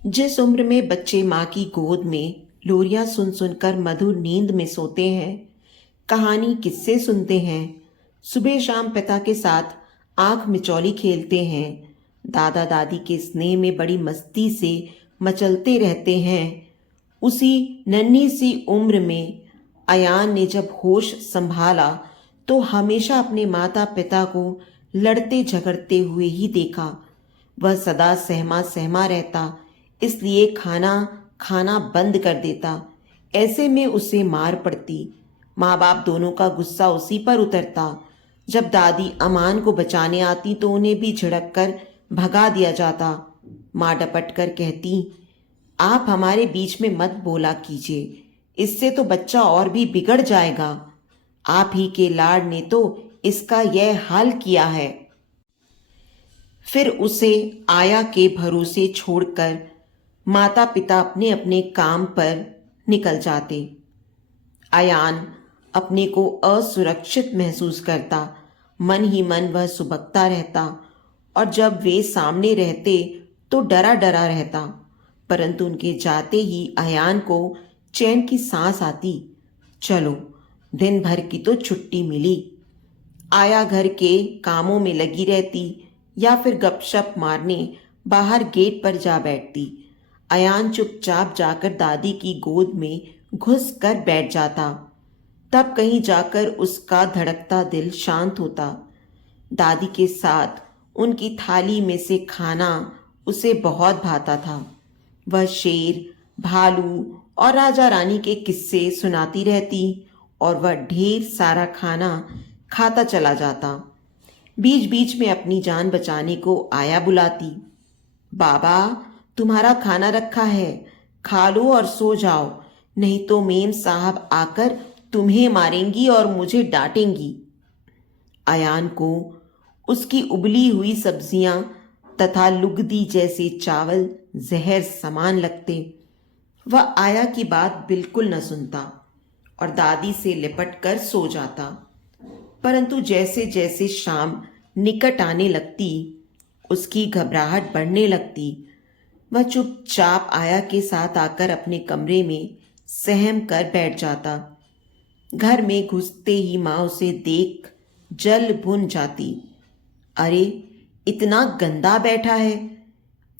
जिस उम्र में बच्चे माँ की गोद में लोरियां सुन सुनकर मधुर नींद में सोते हैं, कहानी किस्से सुनते हैं, सुबह शाम पिता के साथ आंख मिचौली खेलते हैं, दादा दादी के स्नेह में बड़ी मस्ती से मचलते रहते हैं, उसी नन्ही सी उम्र में अयान ने जब होश संभाला तो हमेशा अपने माता पिता को लड़ते झगड़ते हुए ही देखा। वह सदा सहमा सहमा रहता, इसलिए खाना खाना बंद कर देता। ऐसे में उसे मार पड़ती। माँ बाप दोनों का गुस्सा उसी पर उतरता। जब दादी अमान को बचाने आती तो उन्हें भी झिड़क कर भगा दिया जाता। माँ डपट कर कहती, आप हमारे बीच में मत बोला कीजिए, इससे तो बच्चा और भी बिगड़ जाएगा। आप ही के लाड ने तो इसका यह हाल किया है। फिर उसे आया के भरोसे छोड़कर माता पिता अपने अपने काम पर निकल जाते। अयान अपने को असुरक्षित महसूस करता। मन ही मन वह सुबकता रहता और जब वे सामने रहते तो डरा डरा रहता। परंतु उनके जाते ही अयान को चैन की सांस आती। चलो, दिन भर की तो छुट्टी मिली। आया घर के कामों में लगी रहती या फिर गपशप मारने बाहर गेट पर जा बैठती। अयान चुपचाप जाकर दादी की गोद में घुस कर बैठ जाता। तब कहीं जाकर उसका धड़कता दिल शांत होता। दादी के साथ उनकी थाली में से खाना उसे बहुत भाता था। वह शेर, भालू और राजा रानी के किस्से सुनाती रहती और वह ढेर सारा खाना खाता चला जाता। बीच बीच में अपनी जान बचाने को आया बुलाती। बाबा, तुम्हारा खाना रखा है, खा लो और सो जाओ, नहीं तो मेम साहब आकर तुम्हें मारेंगी और मुझे डांटेंगी। अयान को उसकी उबली हुई सब्जियां तथा लुगदी जैसे चावल जहर समान लगते। वह आया की बात बिल्कुल न सुनता और दादी से लिपट कर सो जाता। परंतु जैसे जैसे शाम निकट आने लगती, उसकी घबराहट बढ़ने लगती। वह चुपचाप आया के साथ आकर अपने कमरे में सहम कर बैठ जाता। घर में घुसते ही माँ उसे देख जल भुन जाती। अरे, इतना गंदा बैठा है,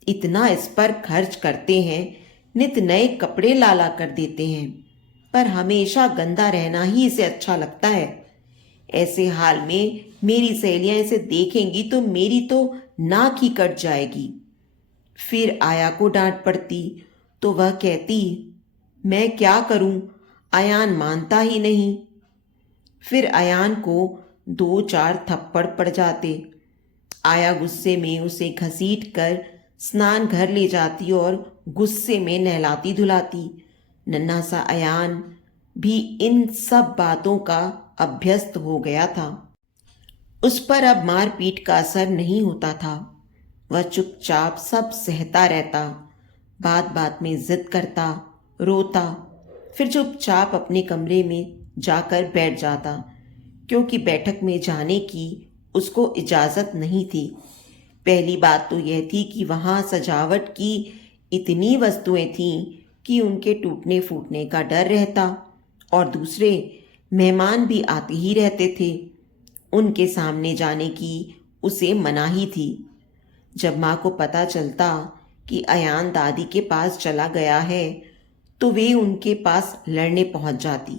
इतना इस पर खर्च करते हैं, नित नए कपड़े ला ला कर देते हैं, पर हमेशा गंदा रहना ही इसे अच्छा लगता है। ऐसे हाल में मेरी सहेलियां इसे देखेंगी तो मेरी तो नाक ही कट जाएगी। फिर आया को डांट पड़ती तो वह कहती, मैं क्या करूं, अयान मानता ही नहीं। फिर अयान को 2-4 थप्पड़ पड़ जाते। आया गुस्से में उसे घसीट कर स्नान घर ले जाती और गुस्से में नहलाती धुलाती। नन्हा सा अयान भी इन सब बातों का अभ्यस्त हो गया था। उस पर अब मारपीट का असर नहीं होता था। वह चुपचाप सब सहता रहता, बात बात में जिद करता, रोता, फिर चुपचाप अपने कमरे में जाकर बैठ जाता, क्योंकि बैठक में जाने की उसको इजाज़त नहीं थी। पहली बात तो यह थी कि वहाँ सजावट की इतनी वस्तुएं थीं कि उनके टूटने फूटने का डर रहता, और दूसरे मेहमान भी आते ही रहते थे, उनके सामने जाने की उसे मनाही थी। जब माँ को पता चलता कि अयान दादी के पास चला गया है तो वे उनके पास लड़ने पहुंच जाती।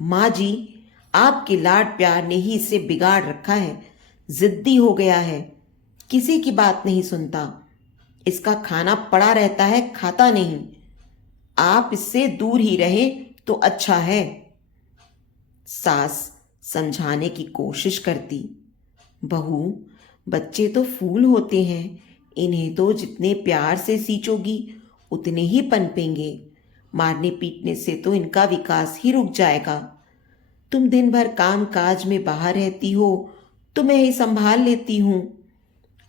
माँ जी, आपके लाड प्यार ने ही इसे बिगाड़ रखा है, जिद्दी हो गया है, किसी की बात नहीं सुनता, इसका खाना पड़ा रहता है, खाता नहीं, आप इससे दूर ही रहें तो अच्छा है। सास समझाने की कोशिश करती, बहू, बच्चे तो फूल होते हैं, इन्हें तो जितने प्यार से सींचोगी उतने ही पनपेंगे, मारने पीटने से तो इनका विकास ही रुक जाएगा। तुम दिन भर काम काज में बाहर रहती हो तो मैं ही संभाल लेती हूँ,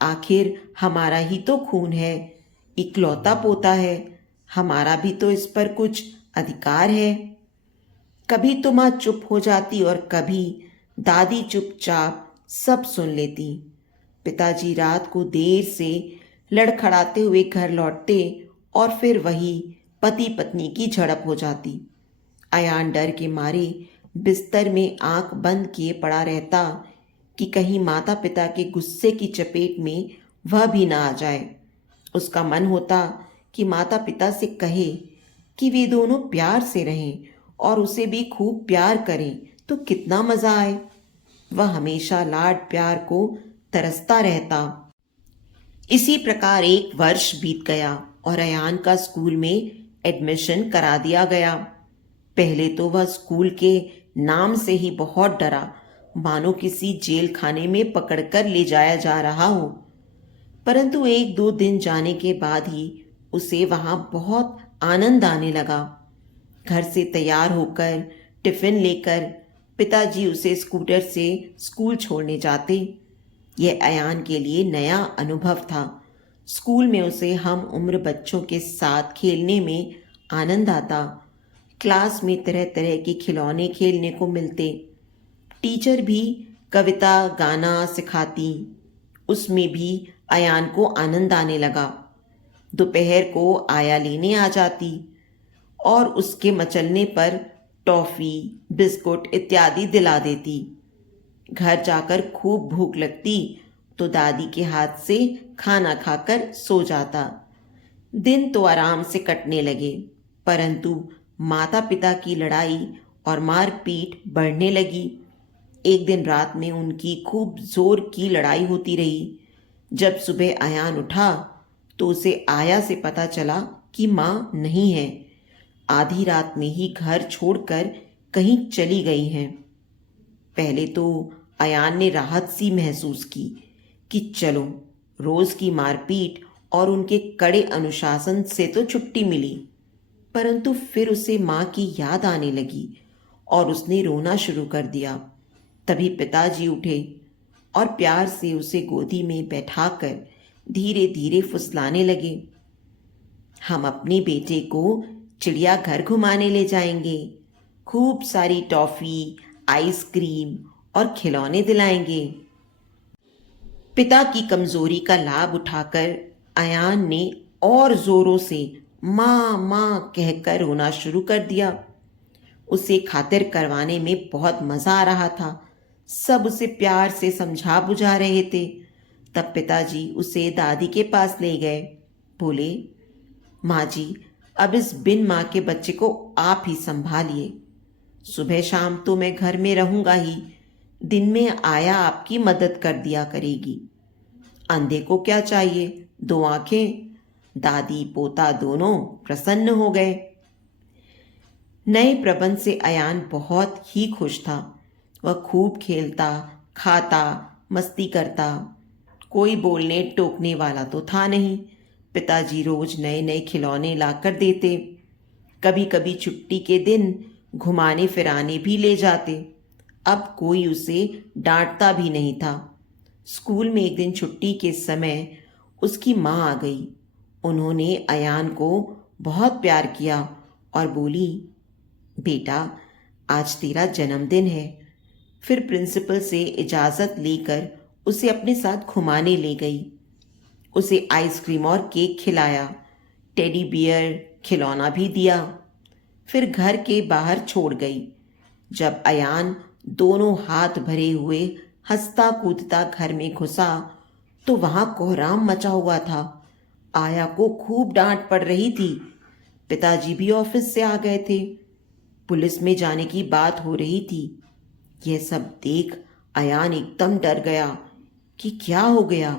आखिर हमारा ही तो खून है, इकलौता पोता है, हमारा भी तो इस पर कुछ अधिकार है। कभी तो माँ चुप हो जाती और कभी दादी चुपचाप सब सुन लेती। पिताजी रात को देर से लड़खड़ाते हुए घर लौटते और फिर वही पति पत्नी की झड़प हो जाती। अयान डर के मारे बिस्तर में आंख बंद किए पड़ा रहता कि कहीं माता पिता के गुस्से की चपेट में वह भी ना आ जाए। उसका मन होता कि माता पिता से कहे कि वे दोनों प्यार से रहें और उसे भी खूब प्यार करें तो कितना मजा आए। वह हमेशा लाड प्यार को तरसता रहता। इसी प्रकार एक वर्ष बीत गया और अयान का स्कूल में एडमिशन करा दिया गया। पहले तो वह स्कूल के नाम से ही बहुत डरा, मानो किसी जेल खाने में पकड़कर ले जाया जा रहा हो। परंतु एक दो दिन जाने के बाद ही उसे वहां बहुत आनंद आने लगा। घर से तैयार होकर टिफिन लेकर पिताजी उसे स्कूटर से स्कूल छोड़ने जाते। यह अयान के लिए नया अनुभव था। स्कूल में उसे हम उम्र बच्चों के साथ खेलने में आनंद आता। क्लास में तरह तरह के खिलौने खेलने को मिलते। टीचर भी कविता गाना सिखाती। उसमें भी अयान को आनंद आने लगा। दोपहर को आया लेने आ जाती और उसके मचलने पर टॉफी बिस्कुट इत्यादि दिला देती। घर जाकर खूब भूख लगती तो दादी के हाथ से खाना खाकर सो जाता। दिन तो आराम से कटने लगे, परंतु माता पिता की लड़ाई और मारपीट बढ़ने लगी। एक दिन रात में उनकी खूब जोर की लड़ाई होती रही। जब सुबह अयान उठा तो उसे आया से पता चला कि माँ नहीं है, आधी रात में ही घर छोड़कर कहीं चली गई हैं। पहले तो अयान ने राहत सी महसूस की कि चलो रोज की मारपीट और उनके कड़े अनुशासन से तो छुट्टी मिली। परंतु फिर उसे माँ की याद आने लगी और उसने रोना शुरू कर दिया। तभी पिताजी उठे और प्यार से उसे गोदी में बैठाकर धीरे धीरे फुसलाने लगे। हम अपने बेटे को चिड़ियाघर घुमाने ले जाएंगे, खूब सारी टॉफी, आइसक्रीम और खिलौने दिलाएंगे। पिता की कमजोरी का लाभ उठाकर अयान ने और जोरों से माँ माँ कहकर रोना शुरू कर दिया। उसे खातिर करवाने में बहुत मजा आ रहा था। सब उसे प्यार से समझा बुझा रहे थे। तब पिताजी उसे दादी के पास ले गए। बोले, माँ जी, अब इस बिन माँ के बच्चे को आप ही संभालिए। सुबह शाम तो मैं घर में रहूंगा ही, दिन में आया आपकी मदद कर दिया करेगी। अंधे को क्या चाहिए, दो आंखें। दादी पोता दोनों प्रसन्न हो गए। नए प्रबंध से अयान बहुत ही खुश था। वह खूब खेलता, खाता, मस्ती करता। कोई बोलने टोकने वाला तो था नहीं। पिताजी रोज नए नए खिलौने लाकर देते। कभी कभी छुट्टी के दिन घुमाने फिराने भी ले जाते। अब कोई उसे डांटता भी नहीं था। स्कूल में एक दिन छुट्टी के समय उसकी माँ आ गई। उन्होंने अयान को बहुत प्यार किया और बोली, बेटा, आज तेरा जन्मदिन है। फिर प्रिंसिपल से इजाज़त लेकर उसे अपने साथ घुमाने ले गई। उसे आइसक्रीम और केक खिलाया, टेडी बियर खिलौना भी दिया। फिर घर के बाहर छोड़ गई। जब अयान दोनों हाथ भरे हुए हंसता कूदता घर में घुसा तो वहां कोहराम मचा हुआ था। आया को खूब डांट पड़ रही थी। पिताजी भी ऑफिस से आ गए थे। पुलिस में जाने की बात हो रही थी। यह सब देख अयान एकदम डर गया कि क्या हो गया।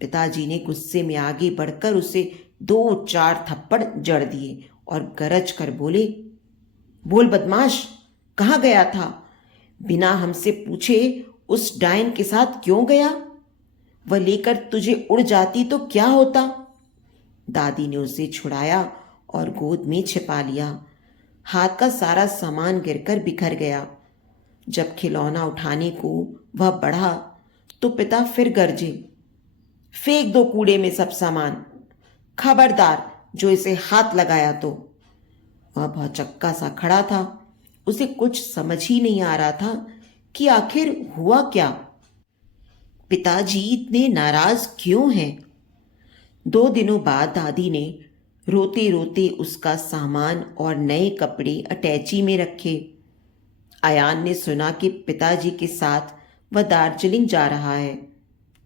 पिताजी ने गुस्से में आगे बढ़कर उसे 2-4 थप्पड़ जड़ दिए और गरज कर बोले, बोल बदमाश, कहाँ गया था? बिना हमसे पूछे उस डायन के साथ क्यों गया? वह लेकर तुझे उड़ जाती तो क्या होता? दादी ने उसे छुड़ाया और गोद में छिपा लिया। हाथ का सारा सामान गिरकर बिखर गया। जब खिलौना उठाने को वह बढ़ा तो पिता फिर गरजे, फेंक दो कूड़े में सब सामान, खबरदार जो इसे हाथ लगाया तो। वह भौचक्का सा खड़ा था। उसे कुछ समझ ही नहीं आ रहा था कि आखिर हुआ क्या। पिताजी इतने नाराज क्यों हैं? 2 दिनों बाद दादी ने रोते रोते उसका सामान और नए कपड़े अटैची में रखे। अयान ने सुना कि पिताजी के साथ वह दार्जिलिंग जा रहा है।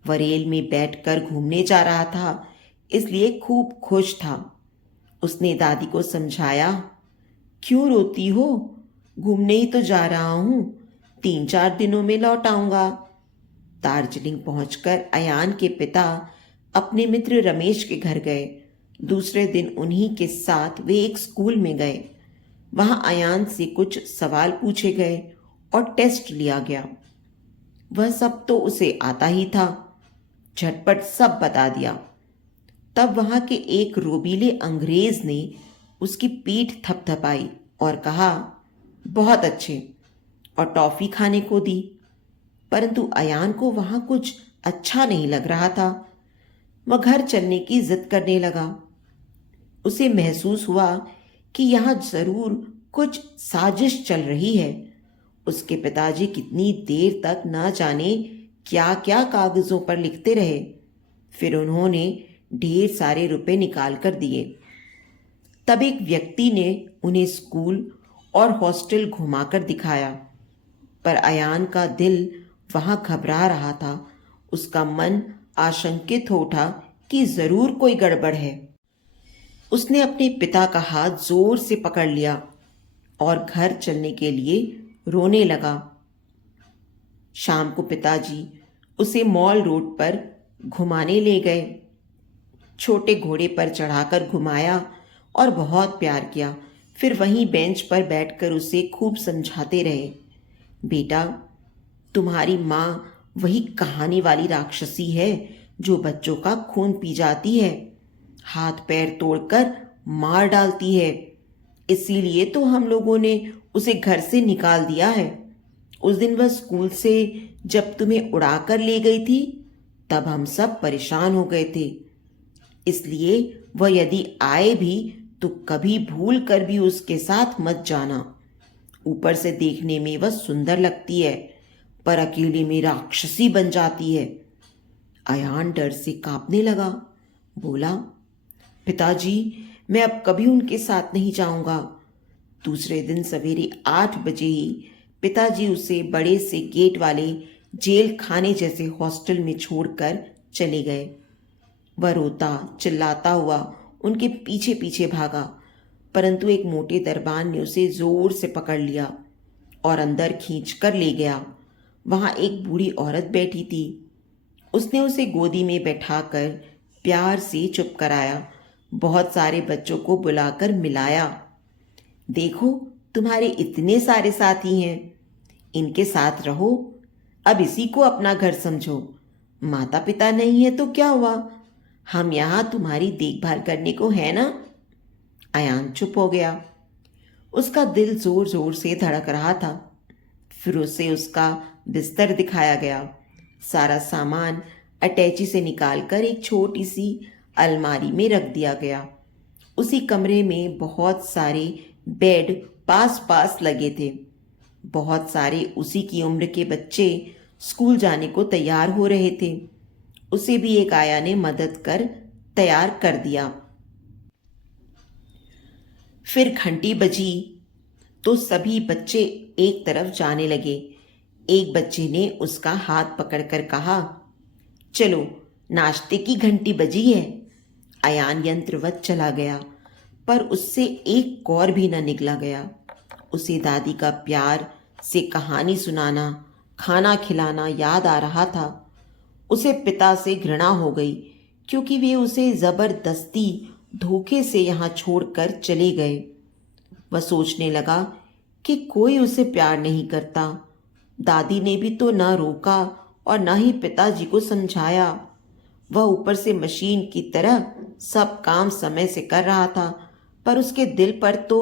वह रेल में बैठकर घूमने जा रहा था, इसलिए खूब खुश था। उसने दादी को समझाया, क्यों रोती हो? घूमने ही तो जा रहा हूं, 3-4 दिनों में लौट आऊंगा। दार्जिलिंग पहुंचकर अयान के पिता अपने मित्र रमेश के घर गए। दूसरे दिन उन्हीं के साथ वे एक स्कूल में गए। वहां अयान से कुछ सवाल पूछे गए और टेस्ट लिया गया। वह सब तो उसे आता ही था, झटपट सब बता दिया। तब वहां के एक रोबीले अंग्रेज ने उसकी पीठ थपथपाई और कहा, बहुत अच्छे, और टॉफी खाने को दी। परंतु अयान को वहां कुछ अच्छा नहीं लग रहा था। वह घर चलने की जिद करने लगा। उसे महसूस हुआ कि यहां जरूर कुछ साजिश चल रही है। उसके पिताजी कितनी देर तक न जाने क्या क्या कागजों पर लिखते रहे। फिर उन्होंने ढेर सारे रुपए निकाल कर दिए। तब एक व्यक्ति ने उन्हें स्कूल और हॉस्टल घुमाकर दिखाया, पर अयान का दिल वहां घबरा रहा था। उसका मन आशंकित हो उठा कि जरूर कोई गड़बड़ है। उसने अपने पिता का हाथ जोर से पकड़ लिया और घर चलने के लिए रोने लगा। शाम को पिताजी उसे मॉल रोड पर घुमाने ले गए। छोटे घोड़े पर चढ़ाकर घुमाया और बहुत प्यार किया। फिर वहीं बेंच पर बैठकर उसे खूब समझाते रहे, बेटा, तुम्हारी माँ वही कहानी वाली राक्षसी है जो बच्चों का खून पी जाती है, हाथ पैर तोड़कर मार डालती है। इसीलिए तो हम लोगों ने उसे घर से निकाल दिया है। उस दिन वह स्कूल से जब तुम्हें उड़ाकर ले गई थी, तब हम सब परेशान हो गए थे। इसलिए वह यदि आए भी तो कभी भूल कर भी उसके साथ मत जाना। ऊपर से देखने में वह सुंदर लगती है, पर अकेले में राक्षसी बन जाती है। अयान डर से कांपने लगा। बोला, पिताजी, मैं अब कभी उनके साथ नहीं जाऊंगा। दूसरे दिन सवेरे 8 बजे ही पिताजी उसे बड़े से गेट वाले जेल खाने जैसे हॉस्टल में छोड़कर चले गए। वह रोता चिल्लाता हुआ उनके पीछे पीछे भागा, परंतु एक मोटे दरबान ने उसे जोर से पकड़ लिया और अंदर खींच कर ले गया। वहां एक बूढ़ी औरत बैठी थी। उसने उसे गोदी में बैठाकर प्यार से चुप कराया, बहुत सारे बच्चों को बुलाकर मिलाया। देखो, तुम्हारे इतने सारे साथी हैं, इनके साथ रहो। अब इसी को अपना घर समझो। माता पिता नहीं है तो क्या हुआ, हम यहां तुम्हारी देखभाल करने को है ना। अयान चुप हो गया। उसका दिल जोर जोर से धड़क रहा था। फिर उसे उसका बिस्तर दिखाया गया। सारा सामान अटैची से निकालकर एक छोटी सी अलमारी में रख दिया गया। उसी कमरे में बहुत सारे बेड पास पास लगे थे। बहुत सारे उसी की उम्र के बच्चे स्कूल जाने को तैयार हो रहे थे। उसे भी एक आया ने मदद कर तैयार कर दिया। फिर घंटी बजी तो सभी बच्चे एक तरफ जाने लगे। एक बच्चे ने उसका हाथ पकड़कर कहा, चलो, नाश्ते की घंटी बजी है। अयान यंत्रवत चला गया, पर उससे एक कौर भी न निकला गया। उसे दादी का प्यार से कहानी सुनाना, खाना खिलाना याद आ रहा था। उसे पिता से घृणा हो गई, क्योंकि वे उसे जबरदस्ती धोखे से यहाँ छोड़कर चले गए। वह सोचने लगा कि कोई उसे प्यार नहीं करता। दादी ने भी तो न रोका और न ही पिताजी को समझाया। वह ऊपर से मशीन की तरह सब काम समय से कर रहा था, पर उसके दिल पर तो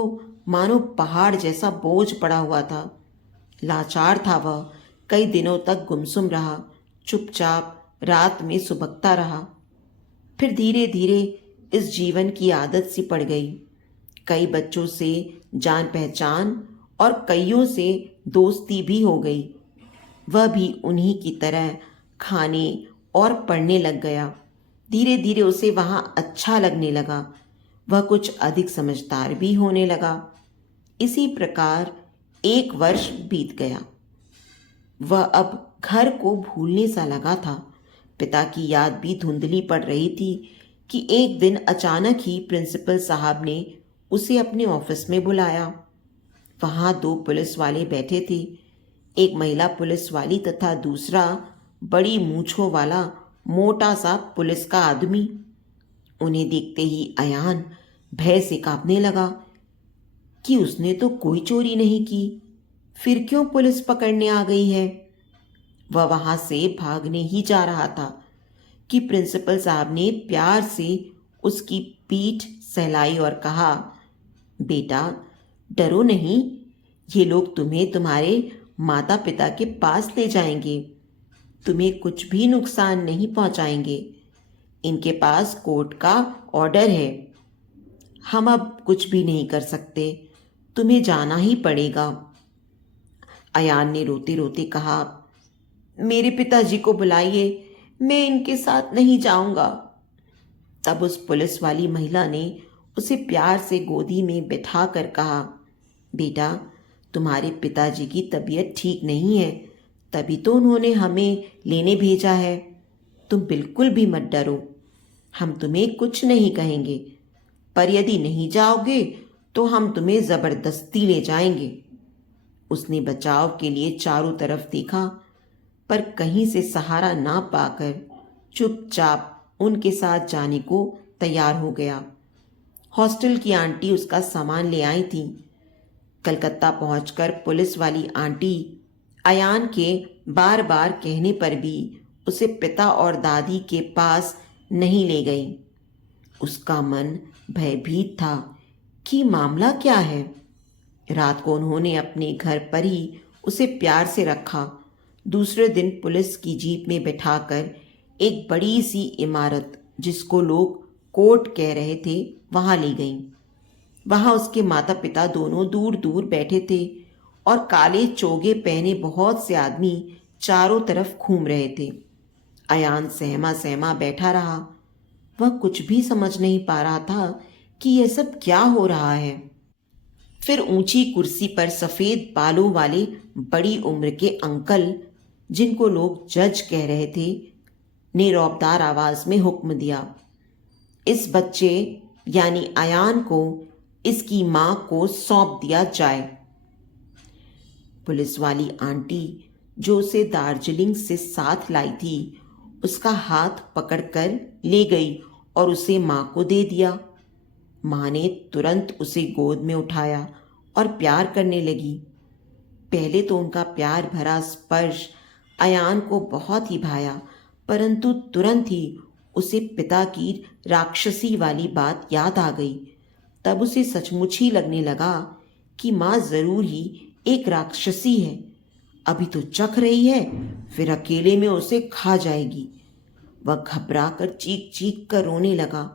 मानो पहाड़ जैसा बोझ पड़ा हुआ था। लाचार था वह। कई दिनों तक गुमसुम रहा, चुपचाप रात में सुबकता रहा। फिर धीरे धीरे इस जीवन की आदत सी पड़ गई। कई बच्चों से जान पहचान और कईयों से दोस्ती भी हो गई। वह भी उन्हीं की तरह खाने और पढ़ने लग गया। धीरे धीरे उसे वहाँ अच्छा लगने लगा। वह कुछ अधिक समझदार भी होने लगा। इसी प्रकार 1 वर्ष बीत गया। वह अब घर को भूलने सा लगा था। पिता की याद भी धुंधली पड़ रही थी कि एक दिन अचानक ही प्रिंसिपल साहब ने उसे अपने ऑफिस में बुलाया। वहां 2 पुलिस वाले बैठे थे, एक महिला पुलिस वाली तथा दूसरा बड़ी मूंछों वाला मोटा सा पुलिस का आदमी। उन्हें देखते ही अयान भय से कांपने लगा कि उसने तो कोई चोरी नहीं की, फिर क्यों पुलिस पकड़ने आ गई है। वह वहां से भागने ही जा रहा था कि प्रिंसिपल साहब ने प्यार से उसकी पीठ सहलाई और कहा, बेटा डरो नहीं, ये लोग तुम्हें तुम्हारे माता पिता के पास ले जाएंगे, तुम्हें कुछ भी नुकसान नहीं पहुंचाएंगे। इनके पास कोर्ट का ऑर्डर है, हम अब कुछ भी नहीं कर सकते, तुम्हें जाना ही पड़ेगा। अयान ने रोते रोते कहा, मेरे पिताजी को बुलाइए, मैं इनके साथ नहीं जाऊंगा। तब उस पुलिस वाली महिला ने उसे प्यार से गोदी में बिठा कर कहा, बेटा तुम्हारे पिताजी की तबीयत ठीक नहीं है, तभी तो उन्होंने हमें लेने भेजा है। तुम बिल्कुल भी मत डरो, हम तुम्हें कुछ नहीं कहेंगे, पर यदि नहीं जाओगे तो हम तुम्हें जबरदस्ती ले जाएंगे। उसने बचाव के लिए चारों तरफ देखा, पर कहीं से सहारा ना पाकर चुपचाप उनके साथ जाने को तैयार हो गया। हॉस्टल की आंटी उसका सामान ले आई थी। कलकत्ता पहुंचकर पुलिस वाली आंटी अयान के बार बार कहने पर भी उसे पिता और दादी के पास नहीं ले गई। उसका मन भयभीत था कि मामला क्या है। रात को उन्होंने अपने घर पर ही उसे प्यार से रखा। दूसरे दिन पुलिस की जीप में बिठाकर एक बड़ी सी इमारत, जिसको लोग कोर्ट कह रहे थे, वहां ले गई। वहां उसके माता पिता दोनों दूर दूर बैठे थे और काले चोगे पहने बहुत से आदमी चारों तरफ घूम रहे थे। अयान सहमा सहमा बैठा रहा। वह कुछ भी समझ नहीं पा रहा था कि यह सब क्या हो रहा है। फिर ऊंची कुर्सी पर सफेद बालों वाले बड़ी उम्र के अंकल, जिनको लोग जज कह रहे थे, ने रौबदार आवाज में हुक्म दिया, इस बच्चे यानी अयान को इसकी मां को सौंप दिया जाए। पुलिस वाली आंटी, जो उसे दार्जिलिंग से साथ लाई थी, उसका हाथ पकड़कर ले गई और उसे मां को दे दिया। मां ने तुरंत उसे गोद में उठाया और प्यार करने लगी। पहले तो उनका प्यार भरा स्पर्श अयान को बहुत ही भाया, परंतु तुरंत ही उसे पिता की राक्षसी वाली बात याद आ गई। तब उसे सचमुच ही लगने लगा कि माँ जरूर ही एक राक्षसी है। अभी तो चख रही है, फिर अकेले में उसे खा जाएगी। वह घबरा कर चीख चीख कर रोने लगा,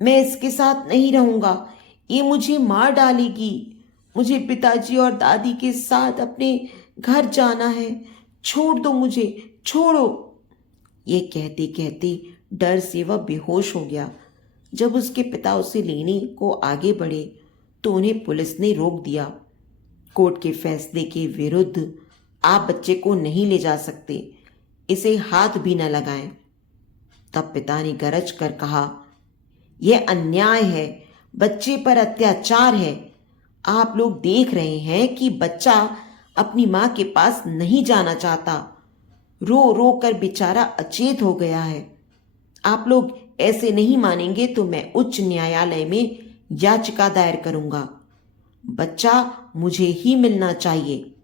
मैं इसके साथ नहीं रहूंगा, ये मुझे मार डालेगी। मुझे पिताजी और दादी के साथ अपने घर जाना है, छोड़ दो मुझे, छोड़ो। ये कहते कहते डर से वह बेहोश हो गया। जब उसके पिता उसे लेने को आगे बढ़े तो उन्हें पुलिस ने रोक दिया। कोर्ट के फैसले के विरुद्ध आप बच्चे को नहीं ले जा सकते, इसे हाथ भी न लगाएं। तब पिता ने गरज कर कहा, यह अन्याय है, बच्चे पर अत्याचार है। आप लोग देख रहे हैं कि बच्चा अपनी मां के पास नहीं जाना चाहता, रो रो कर बेचारा अचेत हो गया है। आप लोग ऐसे नहीं मानेंगे तो मैं उच्च न्यायालय में याचिका दायर करूंगा। बच्चा मुझे ही मिलना चाहिए।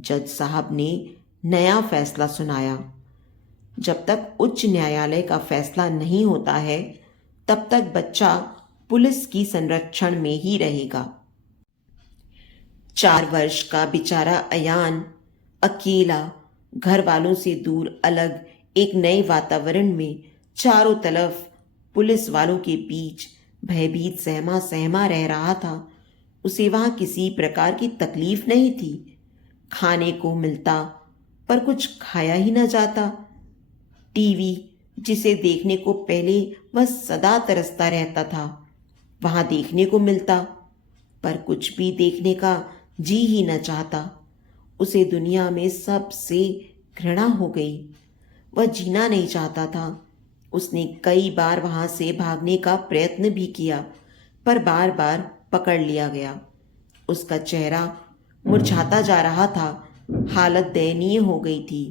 जज साहब ने नया फैसला सुनाया, जब तक उच्च न्यायालय का फैसला नहीं होता है तब तक बच्चा पुलिस की संरक्षण में ही रहेगा। 4 वर्ष का बेचारा अयान अकेला, घर वालों से दूर, अलग एक नए वातावरण में, चारों तरफ पुलिस वालों के बीच भयभीत सहमा सहमा रह रहा था। उसे वहां किसी प्रकार की तकलीफ नहीं थी। खाने को मिलता पर कुछ खाया ही न जाता। टीवी जिसे देखने को पहले वह सदा तरसता रहता था, वहां देखने को मिलता, पर कुछ भी देखने का जी ही न चाहता। उसे दुनिया में सबसे घृणा हो गई। वह जीना नहीं चाहता था। उसने कई बार वहां से भागने का प्रयत्न भी किया, पर बार बार पकड़ लिया गया। उसका चेहरा मुरझाता जा रहा था, हालत दयनीय हो गई थी,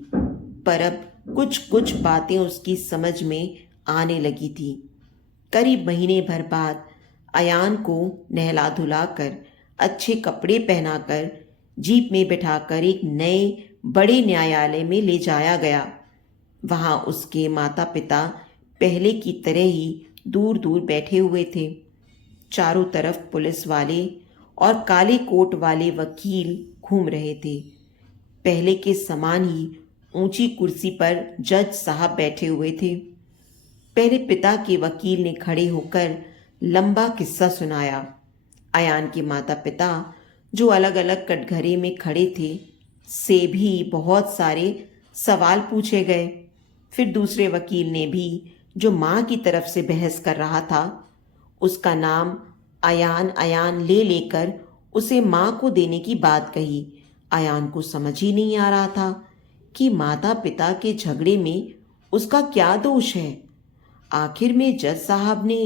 पर अब कुछ कुछ बातें उसकी समझ में आने लगी थी। करीब महीने भर बाद अयान को नहला धुलाकर, अच्छे कपड़े पहनाकर, जीप में बिठाकर एक नए बड़े न्यायालय में ले जाया गया। वहां उसके माता पिता पहले की तरह ही दूर दूर बैठे हुए थे। चारों तरफ पुलिस वाले और काले कोट वाले वकील घूम रहे थे। पहले के समान ही ऊंची कुर्सी पर जज साहब बैठे हुए थे। पहले पिता के वकील ने खड़े होकर लंबा किस्सा सुनाया। अयान के माता पिता, जो अलग अलग कटघरे में खड़े थे, से भी बहुत सारे सवाल पूछे गए। फिर दूसरे वकील ने भी, जो माँ की तरफ से बहस कर रहा था, उसका नाम अयान अयान ले लेकर उसे माँ को देने की बात कही। अयान को समझ ही नहीं आ रहा था कि माता पिता के झगड़े में उसका क्या दोष है। आखिर में जज साहब ने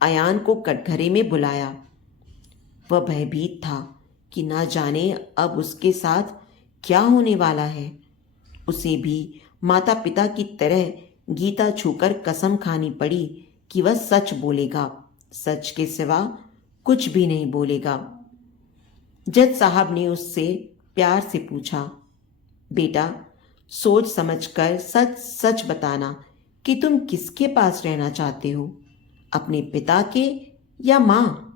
अयान को कटघरे में बुलाया। वह भयभीत था कि ना जाने अब उसके साथ क्या होने वाला है। उसे भी माता पिता की तरह गीता छूकर कसम खानी पड़ी कि वह सच बोलेगा, सच के सिवा कुछ भी नहीं बोलेगा। जज साहब ने उससे प्यार से पूछा, बेटा, सोच समझकर सच सच बताना कि तुम किसके पास रहना चाहते हो, अपने पिता के या माँ?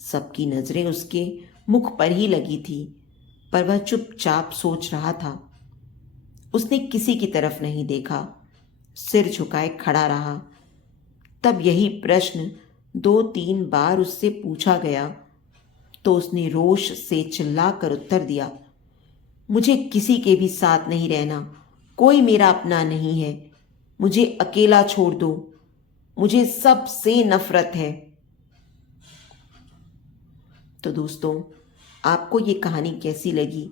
सबकी नजरें उसके मुख पर ही लगी थी, पर वह चुपचाप सोच रहा था। उसने किसी की तरफ नहीं देखा, सिर झुकाए खड़ा रहा। तब यही प्रश्न 2-3 बार उससे पूछा गया, तो उसने रोष से चिल्लाकर उत्तर दिया, मुझे किसी के भी साथ नहीं रहना, कोई मेरा अपना नहीं है, मुझे अकेला छोड़ दो, मुझे सबसे नफरत है। तो दोस्तों, आपको ये कहानी कैसी लगी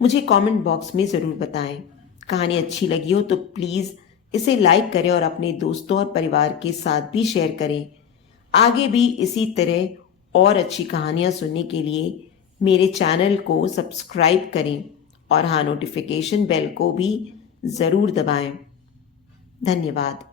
मुझे कमेंट बॉक्स में ज़रूर बताएं। कहानी अच्छी लगी हो तो प्लीज़ इसे लाइक करें और अपने दोस्तों और परिवार के साथ भी शेयर करें। आगे भी इसी तरह और अच्छी कहानियाँ सुनने के लिए मेरे चैनल को सब्सक्राइब करें और हाँ, नोटिफिकेशन बेल को भी ज़रूर दबाएं। धन्यवाद।